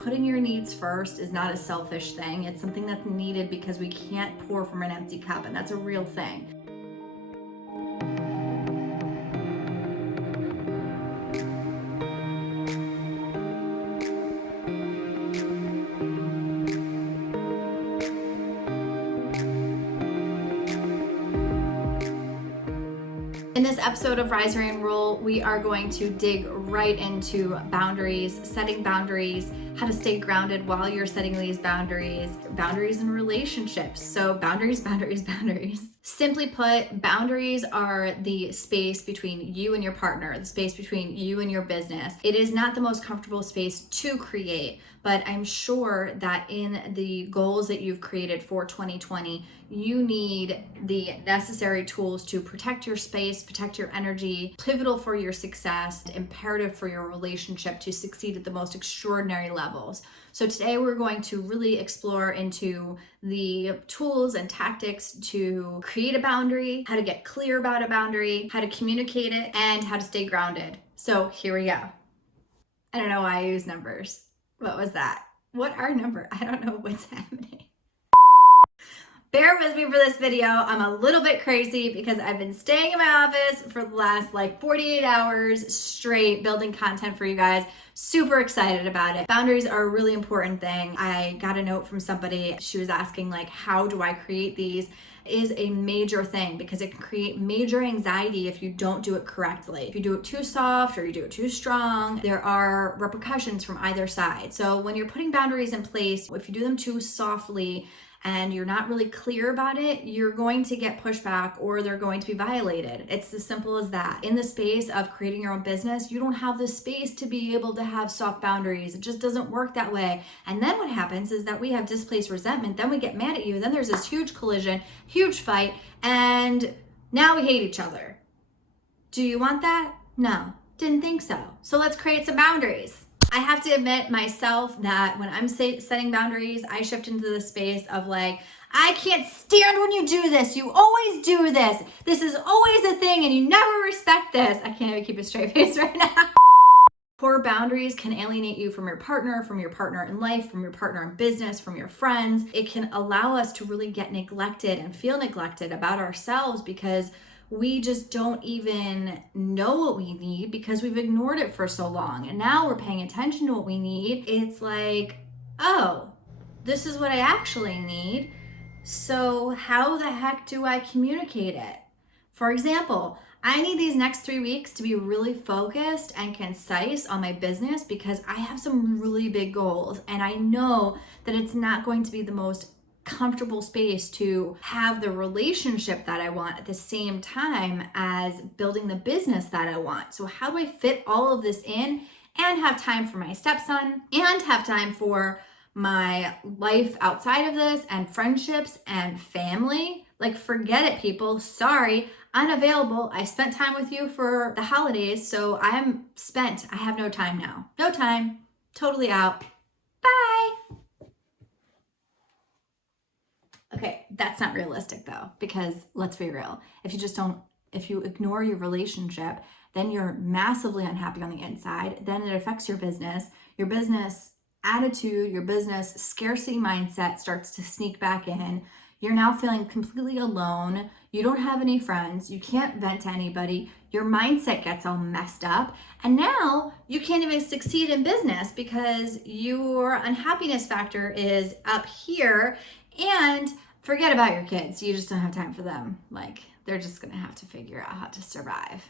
Putting your needs first is not a selfish thing. It's something that's needed because we can't pour from an empty cup, and that's a real thing. In this episode of Rise, Reign, Rule, we are going to dig right into boundaries, setting boundaries, how to stay grounded while you're setting these boundaries in relationships. So boundaries. Simply put, boundaries are the space between you and your partner, the space between you and your business. It is not the most comfortable space to create, but I'm sure that in the goals that you've created for 2020, you need the necessary tools to protect your space, protect your energy, pivotal for your success, imperative for your relationship to succeed at the most extraordinary levels. So today we're going to really explore into the tools and tactics to create a boundary, how to get clear about a boundary, how to communicate it, and how to stay grounded. So here we go. I don't know why I use numbers. What was that? What are numbers? I don't know what's happening. Bear with me for this video. I'm a little bit crazy because I've been staying in my office for the last 48 hours straight building content for you guys. Super excited about it. Boundaries are a really important thing. I got a note from somebody. She was asking how do I create these? Is a major thing because it can create major anxiety if you don't do it correctly. If you do it too soft or you do it too strong, there are repercussions from either side. So when you're putting boundaries in place, if you do them too softly, and you're not really clear about it, you're going to get pushback or they're going to be violated. It's as simple as that. In the space of creating your own business, you don't have the space to be able to have soft boundaries. It just doesn't work that way. And then what happens is that we have displaced resentment. Then we get mad at you. Then there's this huge collision, huge fight, and now we hate each other. Do you want that? No, didn't think so. So let's create some boundaries. I have to admit myself that when I'm setting boundaries, I shift into the space of I can't stand when you do this. You always do this. This is always a thing and you never respect this. I can't even keep a straight face right now. Poor boundaries can alienate you from your partner in life, from your partner in business, from your friends. It can allow us to really get neglected and feel neglected about ourselves because we just don't even know what we need because we've ignored it for so long. And now we're paying attention to what we need. It's oh, this is what I actually need. So how the heck do I communicate it? For example, I need these next 3 weeks to be really focused and concise on my business because I have some really big goals. And I know that it's not going to be the most comfortable space to have the relationship that I want at the same time as building the business that I want. So how do I fit all of this in and have time for my stepson and have time for my life outside of this and friendships and family? Forget it, people. Sorry, unavailable. I spent time with you for the holidays, so I am spent. I have no time now. No time. Totally out. Bye. Okay, that's not realistic though, because let's be real. If you ignore your relationship, then you're massively unhappy on the inside. Then it affects your business attitude, your business scarcity mindset starts to sneak back in. You're now feeling completely alone. You don't have any friends. You can't vent to anybody. Your mindset gets all messed up. And now you can't even succeed in business because your unhappiness factor is up here. And forget about your kids. You just don't have time for them. They're just going to have to figure out how to survive.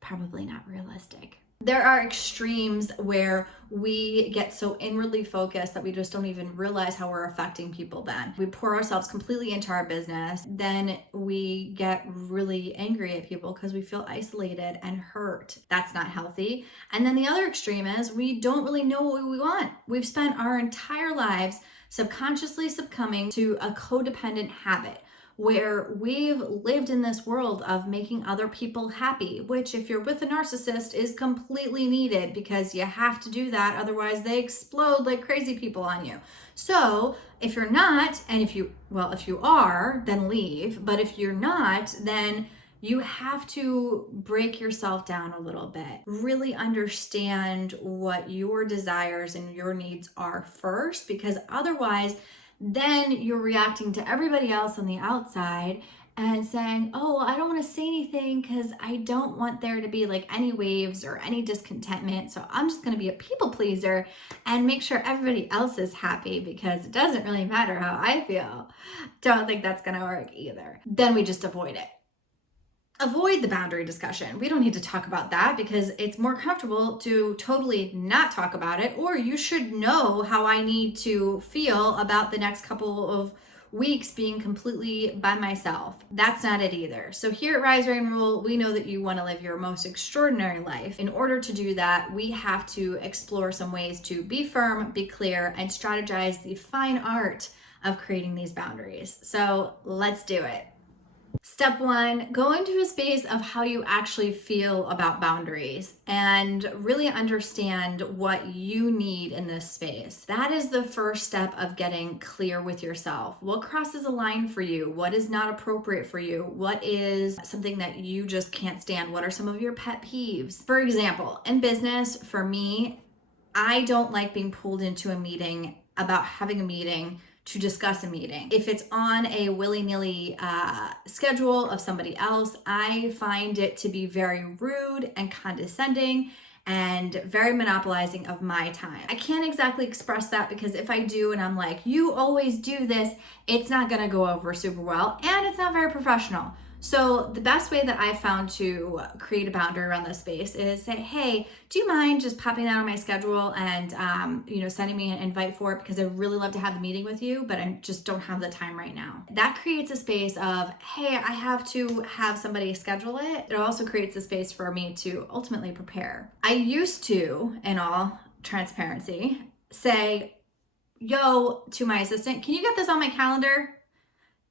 Probably not realistic. There are extremes where we get so inwardly focused that we just don't even realize how we're affecting people then. We pour ourselves completely into our business. Then we get really angry at people because we feel isolated and hurt. That's not healthy. And then the other extreme is we don't really know what we want. We've spent our entire lives subconsciously succumbing to a codependent habit where we've lived in this world of making other people happy, which if you're with a narcissist is completely needed because you have to do that. Otherwise they explode like crazy people on you. So if you're not, and if you are, then leave. But if you're not, then You have to break yourself down a little bit, really understand what your desires and your needs are first, because otherwise, then you're reacting to everybody else on the outside and saying, oh, well, I don't want to say anything because I don't want there to be like any waves or any discontentment. So I'm just going to be a people pleaser and make sure everybody else is happy because it doesn't really matter how I feel. Don't think that's going to work either. Then we just avoid it. Avoid the boundary discussion. We don't need to talk about that because it's more comfortable to totally not talk about it, or you should know how I need to feel about the next couple of weeks being completely by myself. That's not it either. So here at Rise and Rule, we know that you want to live your most extraordinary life. In order to do that, we have to explore some ways to be firm, be clear, and strategize the fine art of creating these boundaries. So let's do it. Step one, go into a space of how you actually feel about boundaries and really understand what you need in this space. That is the first step of getting clear with yourself. What crosses a line for you? What is not appropriate for you? What is something that you just can't stand? What are some of your pet peeves? For example, in business, for me, I don't like being pulled into a meeting about having a meeting to discuss a meeting. If it's on a willy-nilly schedule of somebody else, I find it to be very rude and condescending and very monopolizing of my time. I can't exactly express that because if I do and I'm like, you always do this, it's not gonna go over super well and it's not very professional. So the best way that I found to create a boundary around this space is say, hey, do you mind just popping that on my schedule and sending me an invite for it because I really love to have the meeting with you, but I just don't have the time right now. That creates a space of, hey, I have to have somebody schedule it. It also creates a space for me to ultimately prepare. I used to, in all transparency, say, yo, to my assistant, can you get this on my calendar?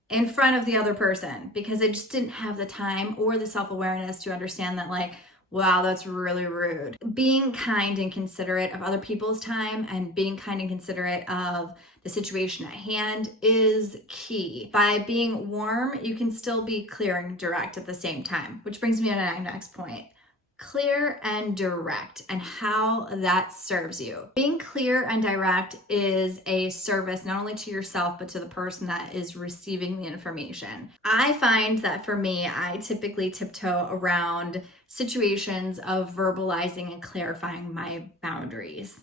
In front of the other person, because I just didn't have the time or the self-awareness to understand that, like, wow, that's really rude. Being kind and considerate of other people's time and being kind and considerate of the situation at hand is key. By being warm, you can still be clear and direct at the same time, which brings me to my next point. Clear and direct and how that serves you. Being clear and direct is a service not only to yourself, but to the person that is receiving the information. I find that for me, I typically tiptoe around situations of verbalizing and clarifying my boundaries.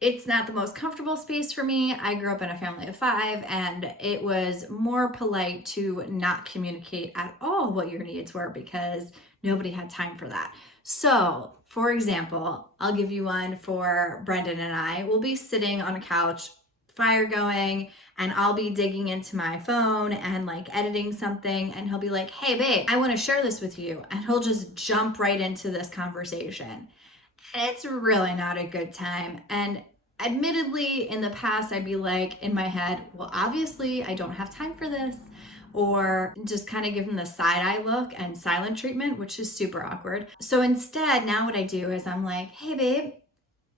It's not the most comfortable space for me. I grew up in a family of 5 and it was more polite to not communicate at all what your needs were because nobody had time for that. So, for example, I'll give you one for Brendan and I. We'll be sitting on a couch, fire going, and I'll be digging into my phone and like editing something, and he'll be like, hey babe, I want to share this with you. And he'll just jump right into this conversation. And it's really not a good time. And admittedly, in the past, I'd be like in my head, well, obviously I don't have time for this. Or just kind of give them the side eye look and silent treatment, which is super awkward. So instead, now what I do is I'm like, hey babe,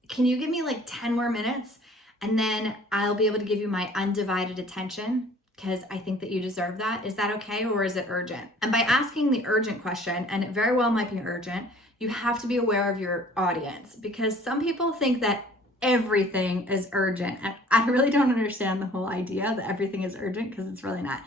can you give me like 10 more minutes? And then I'll be able to give you my undivided attention because I think that you deserve that. Is that okay, or is it urgent? And by asking the urgent question, and it very well might be urgent, you have to be aware of your audience, because some people think that everything is urgent. And I really don't understand the whole idea that everything is urgent, because it's really not.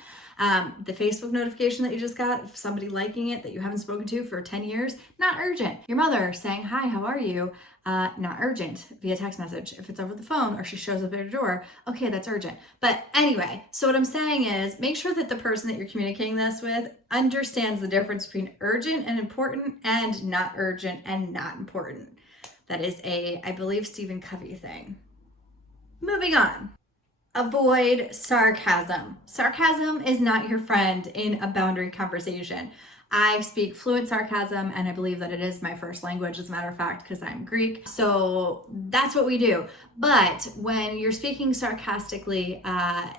The Facebook notification that you just got of somebody liking it that you haven't spoken to for 10 years, not urgent. Your mother saying, hi, how are you? Not urgent via text message. If it's over the phone or she shows up at your door, okay, that's urgent. But anyway, so what I'm saying is make sure that the person that you're communicating this with understands the difference between urgent and important and not urgent and not important. That is I believe, Stephen Covey thing. Moving on. Avoid sarcasm. Sarcasm is not your friend in a boundary conversation. I speak fluent sarcasm, and I believe that it is my first language, as a matter of fact, because I'm Greek. So that's what we do. But when you're speaking sarcastically,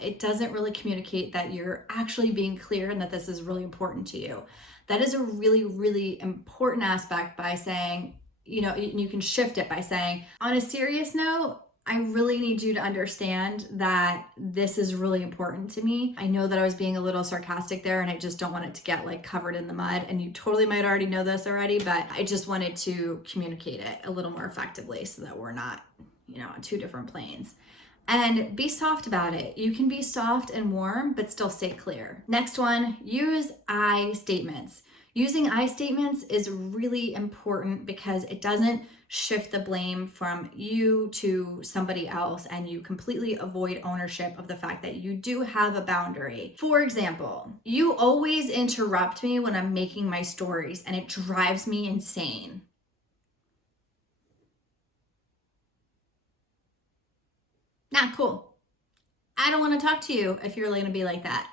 it doesn't really communicate that you're actually being clear and that this is really important to you. That is a really, really important aspect by saying, you can shift it by saying, on a serious note, I really need you to understand that this is really important to me. I know that I was being a little sarcastic there, and I just don't want it to get like covered in the mud. And you totally might already know this already, but I just wanted to communicate it a little more effectively so that we're not, on two different planes. And be soft about it. You can be soft and warm, but still stay clear. Next one, use I statements. Using I statements is really important because it doesn't shift the blame from you to somebody else, and you completely avoid ownership of the fact that you do have a boundary. For example, you always interrupt me when I'm making my stories, and it drives me insane. Not cool. I don't want to talk to you if you're going to be like that.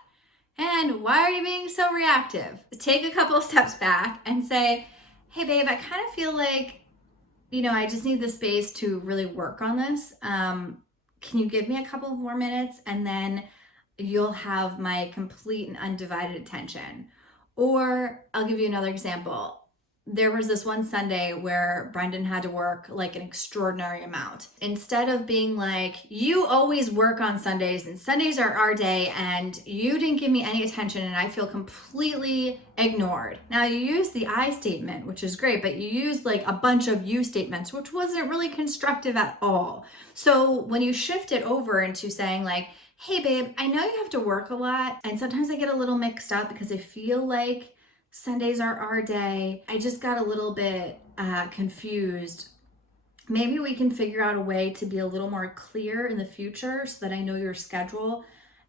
And why are you being so reactive? Take a couple of steps back and say, hey babe, I kind of feel like, I just need the space to really work on this. Can you give me a couple of more minutes, and then you'll have my complete and undivided attention? Or I'll give you another example. There was this one Sunday where Brendan had to work like an extraordinary amount. Instead of being like, you always work on Sundays and Sundays are our day and you didn't give me any attention and I feel completely ignored. Now you use the I statement, which is great, but you use like a bunch of you statements, which wasn't really constructive at all. So when you shift it over into saying like, hey babe, I know you have to work a lot and sometimes I get a little mixed up because I feel like Sundays are our day. I just got a little bit confused. Maybe we can figure out a way to be a little more clear in the future so that I know your schedule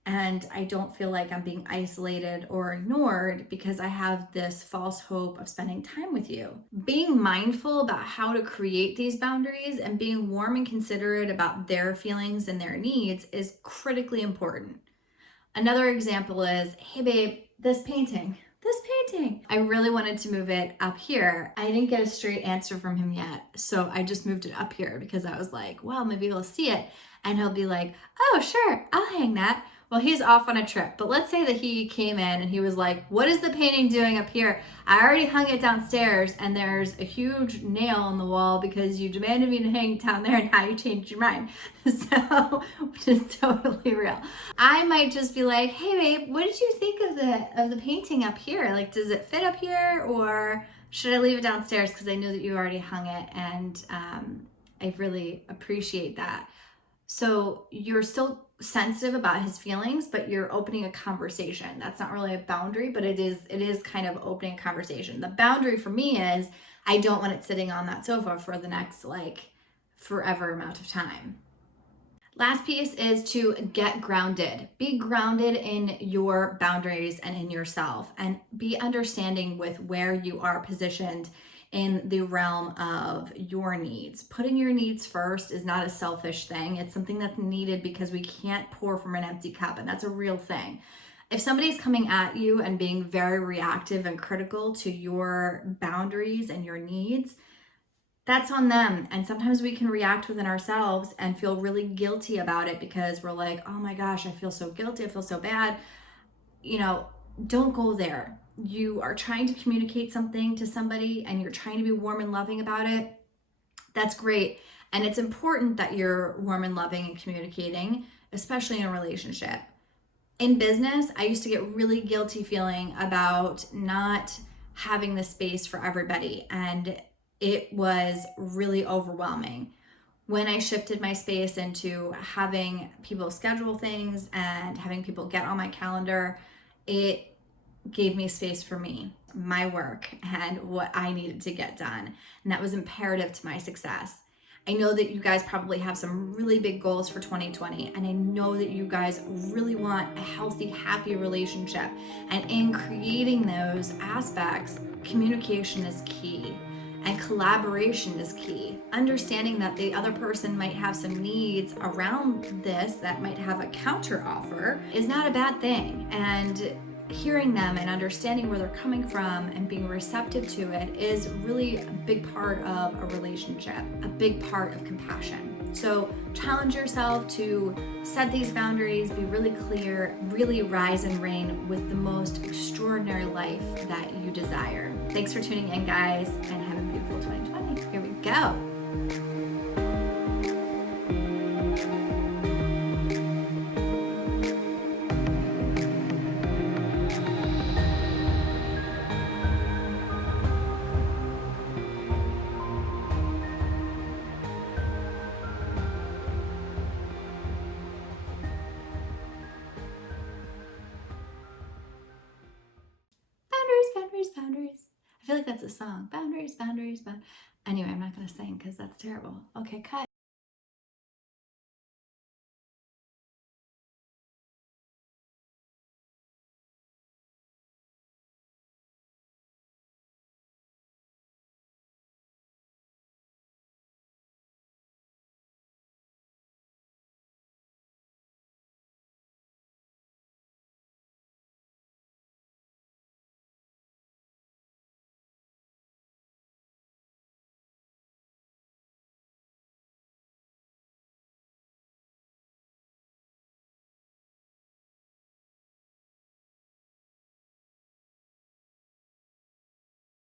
and I don't feel like I'm being isolated or ignored because I have this false hope of spending time with you. Being mindful about how to create these boundaries and being warm and considerate about their feelings and their needs is critically important. Another example is, hey babe, this painting. I really wanted to move it up here. I didn't get a straight answer from him yet. So I just moved it up here because I was like, well, maybe he'll see it and he'll be like, oh, sure, I'll hang that. Well, he's off on a trip, but let's say that he came in and he was like, what is the painting doing up here? I already hung it downstairs and there's a huge nail on the wall because you demanded me to hang it down there and now you changed your mind. So, which is totally real. I might just be like, hey babe, what did you think of the painting up here? Like, does it fit up here or should I leave it downstairs? Because I know that you already hung it and I really appreciate that. So you're still sensitive about his feelings, but you're opening a conversation. That's not really a boundary, but it is kind of opening a conversation. The boundary for me is I don't want it sitting on that sofa for the next like forever amount of time. Last piece is to get grounded. Be grounded in your boundaries and in yourself, and be understanding with where you are positioned in the realm of your needs. Putting your needs first is not a selfish thing. It's something that's needed because we can't pour from an empty cup, and that's a real thing. If somebody's coming at you and being very reactive and critical to your boundaries and your needs, that's on them. And sometimes we can react within ourselves and feel really guilty about it because we're like, oh my gosh, I feel so guilty. I feel so bad. Don't go there. You are trying to communicate something to somebody and you're trying to be warm and loving about it. That's great. And it's important that you're warm and loving and communicating, especially in a relationship. In business, I used to get really guilty feeling about not having the space for everybody. And it was really overwhelming. When I shifted my space into having people schedule things and having people get on my calendar, it gave me space for me, my work, and what I needed to get done. And that was imperative to my success. I know that you guys probably have some really big goals for 2020, and I know that you guys really want a healthy, happy relationship. And in creating those aspects, communication is key. And collaboration is key. Understanding that the other person might have some needs around this that might have a counter offer is not a bad thing. And hearing them and understanding where they're coming from and being receptive to it is really a big part of a relationship, a big part of compassion. So challenge yourself to set these boundaries, be really clear, really rise and reign with the most extraordinary life that you desire. Thanks for tuning in, guys, and have a beautiful 2020. Here we go. I feel like that's a song. Boundaries, boundaries, boundaries. Anyway, I'm not going to sing because that's terrible. Okay, cut.